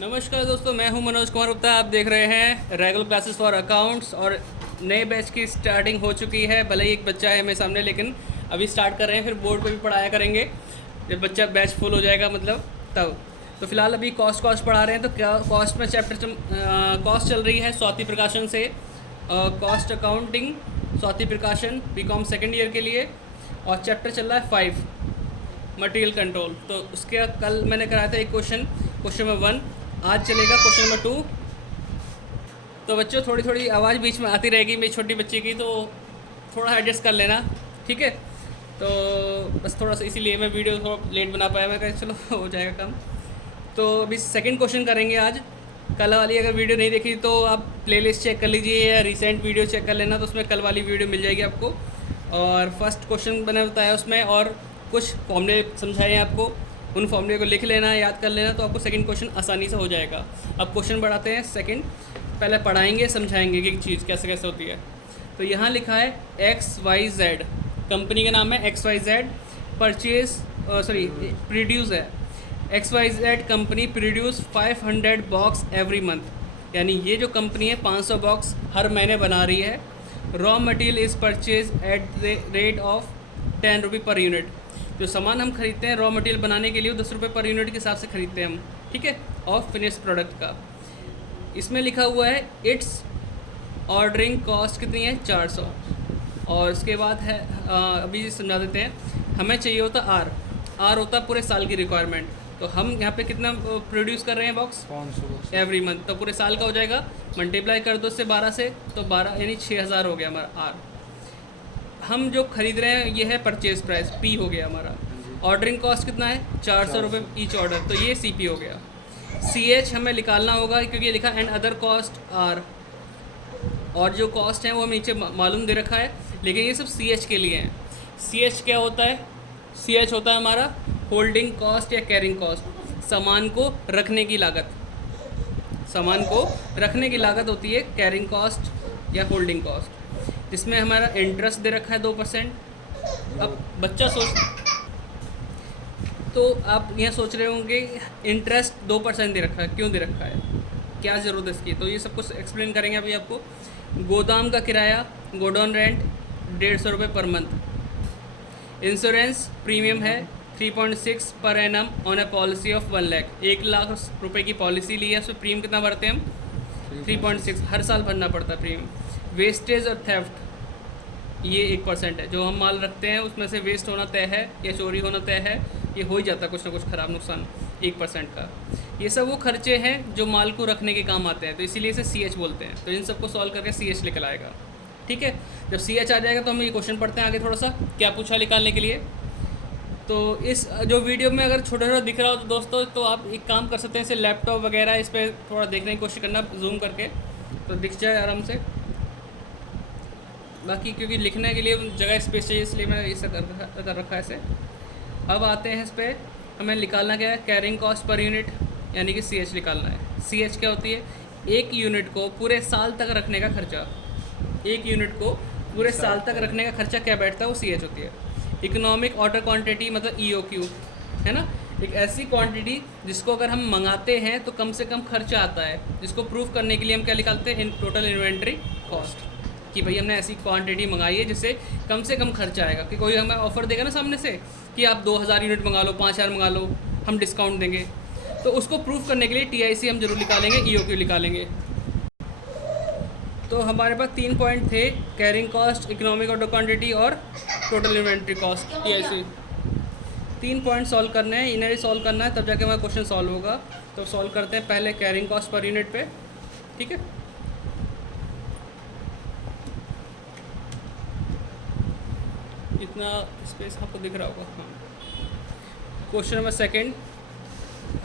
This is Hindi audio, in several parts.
नमस्कार दोस्तों, मैं हूं मनोज कुमार गुप्ता। आप देख रहे हैं रेगुलर क्लासेस फॉर अकाउंट्स और नए बैच की स्टार्टिंग हो चुकी है। भले ही एक बच्चा है मेरे सामने, लेकिन अभी स्टार्ट कर रहे हैं, फिर बोर्ड पे भी पढ़ाया करेंगे जब बच्चा बैच फुल हो जाएगा, मतलब तब। तो फिलहाल अभी कॉस्ट पढ़ा रहे हैं। तो क्या कॉस्ट में चैप्टर कॉस्ट चल रही है स्वाति प्रकाशन से, कॉस्ट अकाउंटिंग स्वाति प्रकाशन बीकॉम सेकेंड ईयर के लिए, और चैप्टर चल रहा है 5 मटेरियल कंट्रोल। तो उसके कल मैंने कराया था एक क्वेश्चन नंबर 1, आज चलेगा क्वेश्चन नंबर 2। तो बच्चों थोड़ी आवाज़ बीच में आती रहेगी मेरी छोटी बच्ची की, तो थोड़ा एडजस्ट कर लेना, ठीक है। तो बस थोड़ा सा इसीलिए मैं वीडियो थोड़ा लेट बना पाया, मैं कहा चलो हो जाएगा काम। तो अभी सेकंड क्वेश्चन करेंगे आज। कल वाली अगर वीडियो नहीं देखी तो आप प्लेलिस्ट चेक कर लीजिए या रिसेंट वीडियो चेक कर लेना, तो उसमें कल वाली वीडियो मिल जाएगी आपको। और फर्स्ट क्वेश्चन मैंने बताया उसमें, और कुछ फॉर्मूले समझाए हैं आपको, उन फॉर्मूले को लिख लेना, याद कर लेना, तो आपको सेकंड क्वेश्चन आसानी से हो जाएगा। अब क्वेश्चन बढ़ाते हैं सेकंड। पहले पढ़ाएंगे, समझाएंगे कि चीज़ कैसे कैसे होती है। तो यहाँ लिखा है XYZ, कंपनी का नाम है XYZ, प्रोड्यूस है। XYZ company produce 500 box every month, यानी ये जो कंपनी है 500 बॉक्स हर महीने बना रही है। Raw material is purchase at the rate of 10 रुपये पर यूनिट। जो सामान हम खरीदते हैं रॉ मटेरियल बनाने के लिए, वो 10 रुपये पर यूनिट के हिसाब से खरीदते हैं हम, ठीक है, ऑफ फिनिश प्रोडक्ट का। इसमें लिखा हुआ है इट्स ऑर्डरिंग कॉस्ट कितनी है, 400। और उसके बाद है अभी समझा देते हैं, हमें चाहिए होता आर होता पूरे साल की रिक्वायरमेंट। तो हम यहाँ पे कितना प्रोड्यूस कर रहे हैं बॉक्स, 500 एवरी मंथ, तो पूरे साल का हो जाएगा। मल्टीप्लाई कर दो इससे 12 से, तो 12 यानी 6000 हो गया हमारा आर। हम जो खरीद रहे हैं ये है परचेज प्राइस, पी हो गया हमारा। ऑर्डरिंग कॉस्ट कितना है, 400 रुपये ईच ऑर्डर, तो ये सी पी हो गया। सी एच हमें निकालना होगा क्योंकि ये लिखा एंड अदर कॉस्ट आर, और जो कॉस्ट है वो हमें नीचे मालूम दे रखा है, लेकिन ये सब सी एच के लिए हैं। सी एच क्या होता है, सी एच होता है हमारा होल्डिंग कॉस्ट या कैरिंग कॉस्ट, सामान को रखने की लागत। सामान को रखने की लागत होती है कैरिंग कॉस्ट या होल्डिंग कॉस्ट, जिसमें हमारा इंटरेस्ट दे रखा है 2%। अब बच्चा तो आप यहाँ सोच रहे होंगे इंटरेस्ट 2% दे रखा है, क्यों दे रखा है, क्या ज़रूरत है इसकी, तो ये सब कुछ एक्सप्लेन करेंगे अभी आपको। गोदाम का किराया, गोडाउन रेंट 150 रुपये पर मंथ। इंश्योरेंस प्रीमियम है 3.6 per annum on A policy of 1 lakh. 1 lakh रुपए की पॉलिसी ली है, उसमें प्रीमियम कितना भरते हैं हम, 3.6 हर साल भरना पड़ता है प्रीमियम। वेस्टेज और थेफ्ट ये 1% है, जो हम माल रखते हैं उसमें से वेस्ट होना तय है या चोरी होना तय है, ये हो ही जाता है कुछ ना कुछ ख़राब नुकसान 1% का। ये सब वो खर्चे हैं जो माल को रखने के काम आते हैं, तो इसीलिए इसे सी एच बोलते हैं। तो इन सबको सॉल्व करके सी एच निकल आएगा, ठीक है। जब सी एच आ जाएगा तो हम ये क्वेश्चन पढ़ते हैं आगे थोड़ा सा, क्या पूछा निकालने के लिए। तो इस जो वीडियो में अगर छोटा छोटा दिख रहा हो तो दोस्तों, तो आप एक काम कर सकते हैं, इसे लैपटॉप वगैरह इस पर थोड़ा देखने की कोशिश करना, जूम करके, तो दिख जाए आराम से। बाकी क्योंकि लिखने के लिए जगह स्पेस चाहिए, इसलिए मैंने इसे कर रखा है ऐसे। अब आते हैं इस पर, हमें निकालना क्या है, कैरिंग कॉस्ट पर यूनिट, यानी कि सी एच निकालना है। सी एच क्या होती है, एक यूनिट को पूरे साल तक रखने का खर्चा। एक यूनिट को पूरे साल तक रखने का खर्चा क्या बैठता है, वो सी एच होती है। इकोनॉमिक ऑर्डर क्वांटिटी मतलब ई ओ क्यू है ना, एक ऐसी क्वांटिटी जिसको अगर हम मंगाते हैं तो कम से कम खर्चा आता है, जिसको प्रूफ करने के लिए हम क्या निकालते हैं, टोटल इन्वेंट्री कॉस्ट, कि भाई हमने ऐसी क्वांटिटी मंगाई है जिससे कम से कम खर्चा आएगा। कि कोई हमें ऑफ़र देगा ना सामने से कि आप 2000 यूनिट मंगा लो, 5000 मंगा लो, हम डिस्काउंट देंगे, तो उसको प्रूफ करने के लिए TIC हम जरूर निकालेंगे, EOQ निकालेंगे। तो हमारे पास 3 पॉइंट थे, carrying cost, economic order quantity और total inventory cost, TIC। 3 point solve करने हैं, इन्हें भी सॉल्व करना है, तब जाके हमारा क्वेश्चन सॉल्व होगा। तो सॉल्व करते हैं पहले कैरिंग कॉस्ट पर यूनिट पे, ठीक है। इतना स्पेस आपको दिख रहा होगा, हाँ। क्वेश्चन नंबर सेकंड,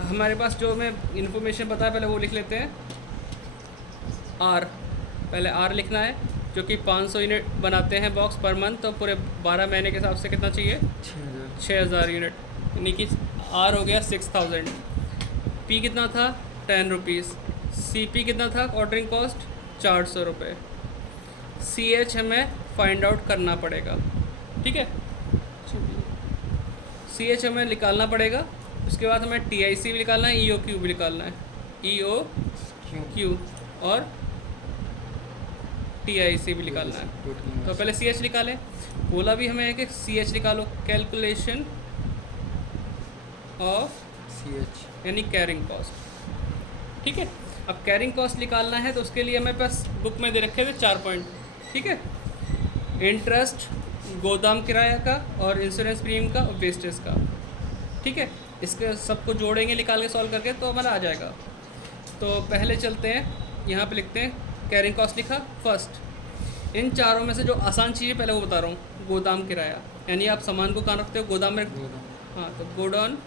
हमारे पास जो हमें इन्फॉर्मेशन पता है पहले वो लिख लेते हैं। आर, पहले आर लिखना है, जो कि 500 यूनिट बनाते हैं बॉक्स पर मंथ, तो पूरे 12 महीने के हिसाब से कितना चाहिए, 6000 यूनिट, यानी कि आर हो गया 6000। पी कितना था, 10 रुपीज़। सी पी कितना था, ऑर्डरिंग कॉस्ट 400 रुपये। सी एच हमें फाइंड आउट करना पड़ेगा, ठीक है। सी एच हमें निकालना पड़ेगा, उसके बाद हमें TIC भी निकालना है, EOQ भी निकालना है, EOQ और TIC भी निकालना है। तो पहले CH निकालें। बोला भी हमें है कि CH निकालो, कैलकुलेशन ऑफ CH यानी कैरिंग कॉस्ट। ठीक है, अब कैरिंग कॉस्ट निकालना है तो उसके लिए हमें पास बुक में दे रखे थे 4 पॉइंट। ठीक है, इंटरेस्ट, गोदाम किराया का और इंश्योरेंस प्रीमियम का और वेस्टेज का। ठीक है, इसके सबको जोड़ेंगे निकाल के सॉल्व करके तो हमारा आ जाएगा। तो पहले चलते हैं, यहाँ पे लिखते हैं कैरिंग कॉस्ट लिखा फर्स्ट। इन चारों में से जो आसान चीज़ें पहले वो बता रहा हूँ। गोदाम किराया यानी आप सामान को कहाँ रखते हो, गोदाम में। हाँ, तो गोडाउन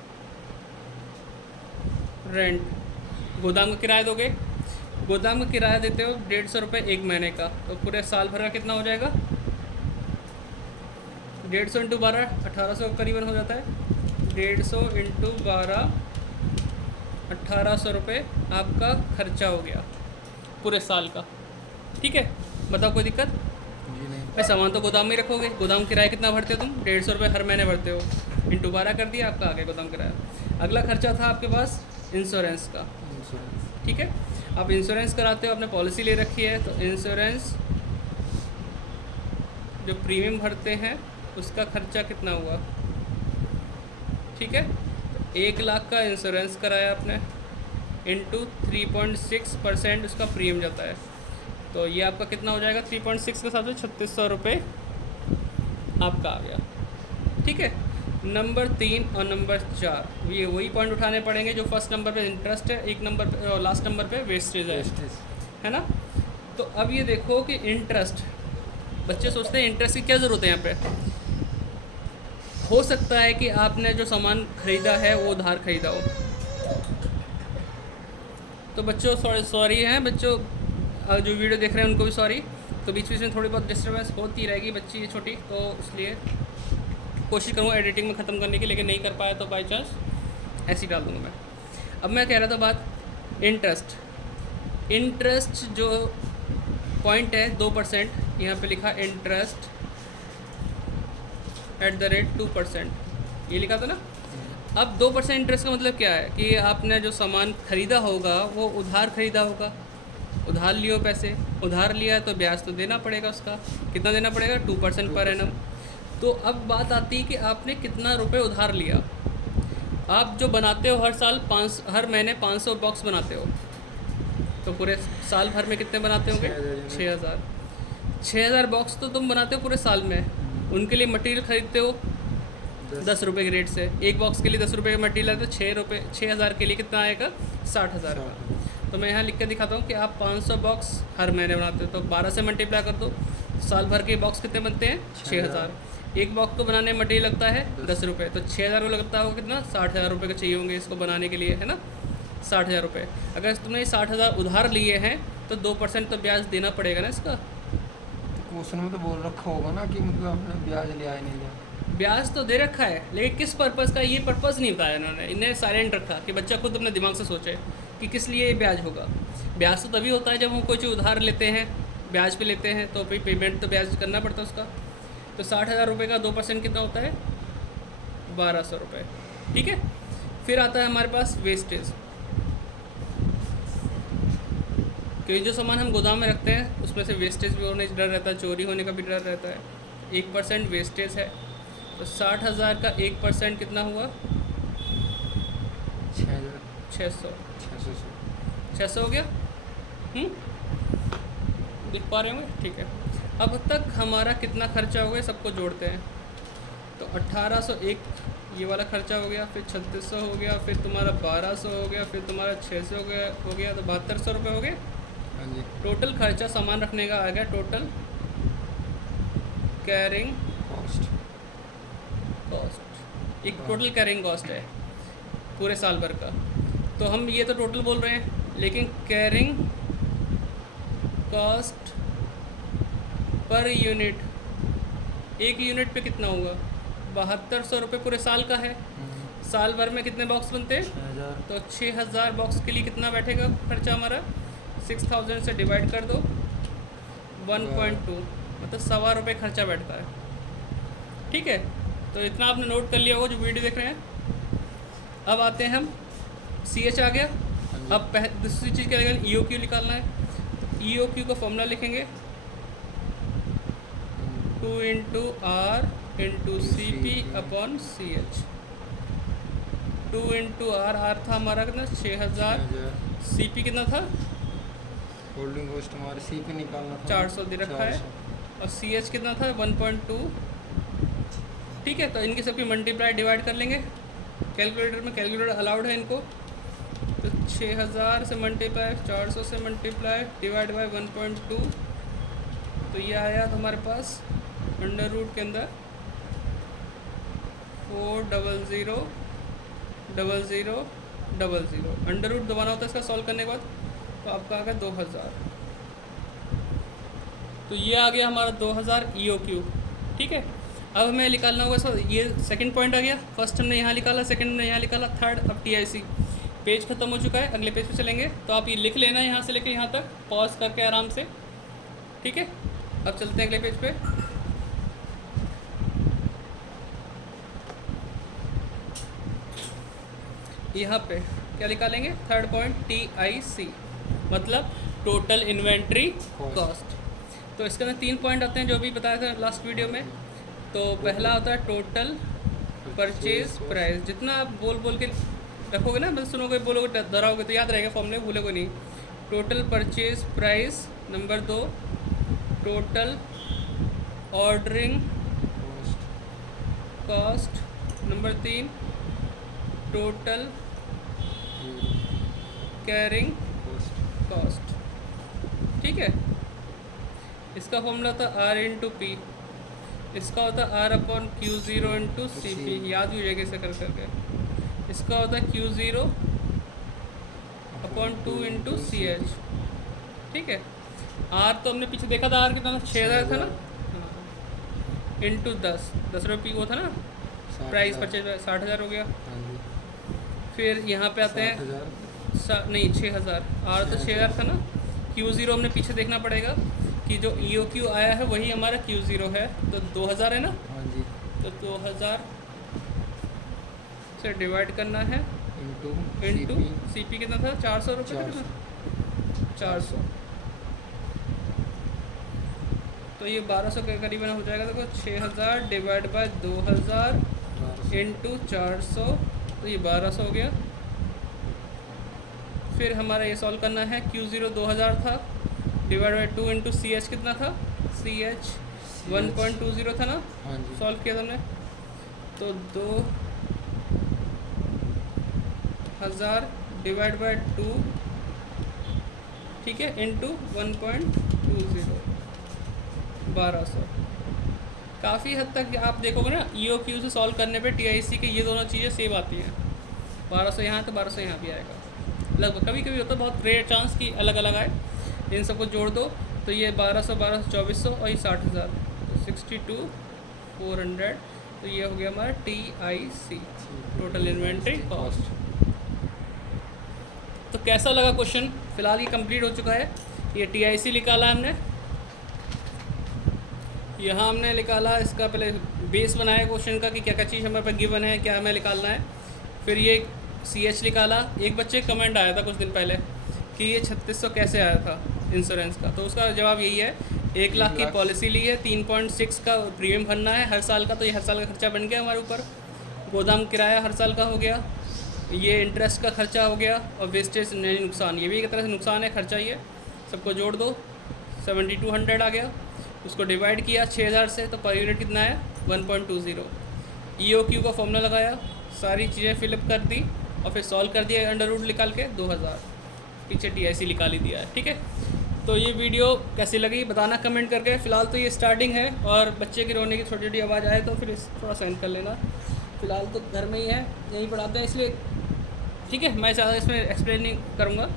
रेंट, गोदाम का किराया दोगे। गोदाम का किराया देते हो 150 रुपये 1 महीने का, तो पूरे साल भर का कितना हो जाएगा? 150 इंटू 12 1800 करीबन हो जाता है। 150 इंटू 12 1800 रुपये आपका खर्चा हो गया पूरे साल का। ठीक है, बताओ कोई दिक्कत? जी नहीं। भाई सामान तो गोदाम में ही रखोगे। गोदाम किराया कितना भरते हो तुम? 150 रुपये हर महीने भरते हो, इंटू 12 कर दिया, आपका आ गया गोदाम किराया। अगला खर्चा था आपके पास इंश्योरेंस का। इंश्योरेंस ठीक है, आप इंश्योरेंस कराते हो, आपने पॉलिसी ले रखी है, तो इंश्योरेंस जो प्रीमियम भरते हैं उसका खर्चा कितना हुआ? ठीक है, तो 1 लाख का इंश्योरेंस कराया आपने, इंटू 3.6% उसका प्रीमियम जाता है, तो ये आपका कितना हो जाएगा? 3.6 के साथ में 3600 रुपये आपका आ गया। ठीक है, नंबर 3 और नंबर 4 ये वही पॉइंट उठाने पड़ेंगे जो फर्स्ट नंबर पे इंटरेस्ट है, एक नंबर पे और लास्ट नंबर पे वेस्टेज है ना। तो अब ये देखो कि इंटरेस्ट, बच्चे सोचते हैं इंटरेस्ट की क्या ज़रूरत है यहाँ पे। हो सकता है कि आपने जो सामान ख़रीदा है वो उधार ख़रीदा हो। तो बच्चों सॉरी हैं बच्चों, जो वीडियो देख रहे हैं उनको भी सॉरी। तो बीच बीच में थोड़ी बहुत डिस्टर्बेंस होती रहेगी, बच्ची ये छोटी, तो इसलिए कोशिश करूँगा एडिटिंग में ख़त्म करने की, लेकिन नहीं कर पाया तो बाई चांस ऐसे ही डाल दूँगा मैं। अब मैं कह रहा था बात इंटरेस्ट। इंटरेस्ट जो पॉइंट है 2%, यहाँ पे लिखा इंटरेस्ट @ 2%, ये लिखा था ना। अब 2% इंटरेस्ट का मतलब क्या है कि आपने जो सामान ख़रीदा होगा वो उधार ख़रीदा होगा, उधार लियो पैसे, उधार लिया तो ब्याज तो देना पड़ेगा उसका। कितना देना पड़ेगा? 2% पर एनम। तो अब बात आती है कि आपने कितना रुपए उधार लिया। आप जो बनाते हो हर साल हर महीने 500 बॉक्स बनाते हो, तो पूरे साल भर में कितने बनाते होंगे? 6000। 6000 बॉक्स तो तुम बनाते हो पूरे साल में। उनके लिए मटेरियल ख़रीदते हो 10 रुपये के रेट से। एक बॉक्स के लिए 10 रुपये का मटेरियल है, तो 6000 के लिए कितना आएगा? 60,000 का। तो मैं यहाँ लिख के दिखाता हूँ कि आप 500 बॉक्स हर महीने बनाते हो, तो 12 से मल्टीप्लाई कर दो, साल भर के बॉक्स कितने बनते हैं? 6000। एक बॉक्स को बनाने में मटेरियल लगता है 10 रुपये, तो 6000 को लगता होगा कितना? 60,000 रुपये का चाहिए होंगे इसको बनाने के लिए, है ना। 60,000 रुपये। अगर तुमने 60,000 उधार लिए हैं तो 2% तो ब्याज देना पड़ेगा ना इसका। क्वेश्चन में तो बोल रखा होगा ना कि मतलब आपने ब्याज लिया है नहीं लिया। ब्याज तो दे रखा है, लेकिन किस पर्पज़ का, ये पर्पज़ नहीं बताया इन्होंने। इन्हें साइलेंट रखा कि बच्चा खुद अपने दिमाग से सोचे कि किस लिए ये ब्याज होगा। ब्याज तो तभी होता है जब हम कोई चीज़ उधार लेते हैं, ब्याज पे लेते हैं, तो फिर पेमेंट तो ब्याज करना पड़ता है उसका। तो 60,000 रुपये का 2% कितना होता है? 1200 रुपये। ठीक है, फिर आता है हमारे पास वेस्टेज। क्योंकि जो सामान हम गोदाम में रखते हैं उसमें से वेस्टेज भी होने का डर रहता है, चोरी होने का भी डर रहता है। 1% वेस्टेज है, तो 60,000 का 1% कितना हुआ? 600 हो गया। देख पा रहे होंगे? ठीक है, अब तक हमारा कितना खर्चा हो गया सबको जोड़ते हैं। तो 1801 ये वाला खर्चा हो गया, फिर 3600 हो गया, फिर तुम्हारा 1200 हो गया, फिर तुम्हारा 600 हो गया, तो 7200 रुपये हो गए। हाँ जी। टोटल खर्चा सामान रखने का आ गया, टोटल कैरिंग कॉस्ट। एक टोटल कैरिंग कॉस्ट है पूरे साल भर का। तो हम ये तो टोटल बोल रहे हैं, लेकिन कैरिंग कॉस्ट पर यूनिट, एक यूनिट पे कितना होगा? 7200 रुपये पूरे साल का है। साल भर में कितने बॉक्स बनते हैं? 6000। तो 6000 बॉक्स के लिए कितना बैठेगा खर्चा हमारा? 6000 से डिवाइड कर दो 1.2, मतलब 1.25 रुपये खर्चा बैठता है। ठीक है, तो इतना आपने नोट कर लिया होगा जो वीडियो देख रहे हैं। अब आते हैं हम, CH आ गया, हाँ जी। अब दूसरी चीज़ क्या लगेगा, ई ओ क्यू निकालना है। ई ओ क्यू का फॉर्मूला लिखेंगे 2 into R into C P upon C H. 2 into R था हमारा कितना 6000, 6000 सी पी कितना था होल्डिंग कॉस्ट हमारे सी पे निकालना था 400 दे रखा है, 400। और सी एच कितना था 1.2। ठीक है, तो इनकी सबकी मल्टीप्लाई डिवाइड कर लेंगे कैलकुलेटर में, कैलकुलेटर अलाउड है इनको। तो 6000 से मल्टीप्लाई 400 से मल्टीप्लाई डिवाइड बाय 1.2, तो ये आया तो हमारे पास अंडर रूट के अंदर 4000000। अंडर रूट दबाना होता है इसका सॉल्व करने के बाद, तो आपका आ गया 2000। तो ये आ गया हमारा 2000 ई ओ क्यू। ठीक है, अब हमें निकालना होगा सर, ये सेकंड पॉइंट आ गया। फर्स्ट हमने यहाँ निकाला, सेकंड हमने यहाँ निकाला, थर्ड अब टी आई सी। पेज खत्म हो चुका है, अगले पेज पे चलेंगे। तो आप ये लिख लेना यहाँ से लेके यहाँ तक, पॉज करके आराम से। ठीक है, अब चलते हैं अगले पेज पे। यहाँ पे क्या निकालेंगे, थर्ड पॉइंट टी आई सी, मतलब टोटल इन्वेंट्री कॉस्ट। तो इसके अंदर 3 पॉइंट आते हैं जो भी बताया था लास्ट वीडियो में। तो पहला होता है टोटल परचेज प्राइस। जितना आप बोल बोल के रखोगे ना, बस सुनोगे बोलोगे दोहराओगे तो याद रहेगा, फॉर्मूले भूलोगे नहीं। Total purchase price. Number 2 total ordering cost. Number 3 total carrying cost. ठीक है, इसका फॉर्मूला था आर इंटू पी, इसका होता है R upon Q zero into C P, याद भी हो जाएगा इसे कर करके। इसका होता है Q zero upon 2 into C H. ठीक है, आर तो हमने पीछे देखा था, आर कितना था 6000 था ना, हाँ, इंटू 10 रुपये वो था ना प्राइस परचेज 60,000 हो गया। फिर यहाँ पे आते हैं नहीं 6000, आर तो 6000 था ना, क्यू ज़ीरो हमने पीछे देखना पड़ेगा कि जो ई ओ क्यू आया है वही हमारा क्यू ज़ीरो है, तो 2000 है ना। हाँ जी। तो 2000 से डिवाइड करना है इंटू सी पी कितना था 400 रुपये था ना, 400। तो ये 1200 के करीबन हो जाएगा। देखो 6000 डिवाइड बाय 2000 इंटू 400, तो ये 1200 हो गया। फिर हमारा ये सॉल्व करना है, क्यू ज़ीरो 2000 था, divide by 2 into C H कितना था, सी एच 1.20 था ना, हाँ जी। सॉल्व किया था हमने। तो 2000 डिवाइड बाई 2, ठीक है, इंटू 1.20, 1200। काफ़ी हद तक आप देखोगे ना ई ओ क्यू से सॉल्व करने पे टी आई सी के ये दोनों चीज़ें सेम आती हैं। 1200 यहाँ तो 1200 यहाँ भी आएगा लगभग। कभी कभी होता है बहुत रेयर चांस कि अलग अलग आए। इन सबको जोड़ दो तो ये 1200 2400 और ये 60,000, तो 62,400। तो ये हो गया हमारा T I C, total inventory cost. तो कैसा लगा क्वेश्चन? फिलहाल ये कंप्लीट हो चुका है। ये टी आई सी निकाला हमने, यहाँ हमने निकाला इसका पहले बेस बनाया क्वेश्चन का कि क्या क्या चीज़ हमारे पास गिवन है, क्या हमें निकालना है। फिर ये सी एच निकाला। एक बच्चे का कमेंट आया था कुछ दिन पहले कि ये 3600 कैसे आया था इंश्योरेंस का, तो उसका जवाब यही है 1 लाख की पॉलिसी ली है, 3.6 का प्रीमियम भरना है हर साल का, तो ये हर साल का खर्चा बन गया हमारे ऊपर। गोदाम किराया हर साल का हो गया, ये इंटरेस्ट का खर्चा हो गया, और वेस्टेज नुकसान, ये भी एक तरह से नुकसान है, खर्चा ही है। सबको जोड़ दो 7200 आ गया। उसको डिवाइड किया 6000 से, तो पर यूनिट कितना है 1.20। ई ओ क्यू का फॉर्मूला लगाया, सारी चीज़ें फिलअप कर दी और फिर सॉल्व कर दिया अंडर रूट निकाल के 2000, पीछे टी आई सी निकाल ही दिया है। ठीक है, तो ये वीडियो कैसी लगी बताना कमेंट करके। फ़िलहाल तो ये स्टार्टिंग है और बच्चे की रोने की छोटी छोटी आवाज़ आए तो फिर थोड़ा साइन कर लेना। फ़िलहाल तो घर में ही है, यहीं पढ़ाते हैं, इसलिए ठीक है। मैं ज़्यादा इसमें एक्सप्लेन नहीं करूँगा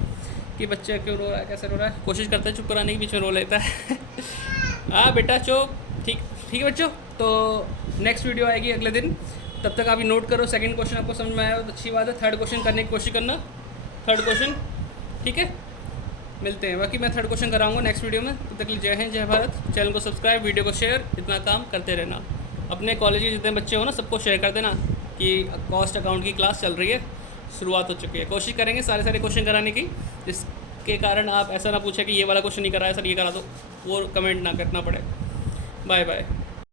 कि बच्चा क्यों रो रहा है, कैसे रो रहा है। कोशिश करते हैं चुप कराने की, बीच में रो लेता है। हाँ बेटा चुप, ठीक ठीक है बच्चों। तो नेक्स्ट वीडियो आएगी अगले दिन, तब तक आप ये नोट करो। सेकंड क्वेश्चन आपको समझ में आया तो अच्छी बात है, थर्ड क्वेश्चन करने की कोशिश करना, थर्ड क्वेश्चन। ठीक है, मिलते हैं। बाकी मैं थर्ड क्वेश्चन कराऊंगा नेक्स्ट वीडियो में। तब तक जय हिंद, जय भारत। चैनल को सब्सक्राइब, वीडियो को शेयर, इतना काम करते रहना। अपने कॉलेज के जितने बच्चे हो ना सबको शेयर कर देना कि कॉस्ट अकाउंट की क्लास चल रही है, शुरुआत हो चुकी है। कोशिश करेंगे सारे क्वेश्चन कराने की, जिसके कारण आप ऐसा ना पूछें कि ये वाला क्वेश्चन नहीं करा है सर, ये करा दो, वो कमेंट ना करना पड़े। Bye bye.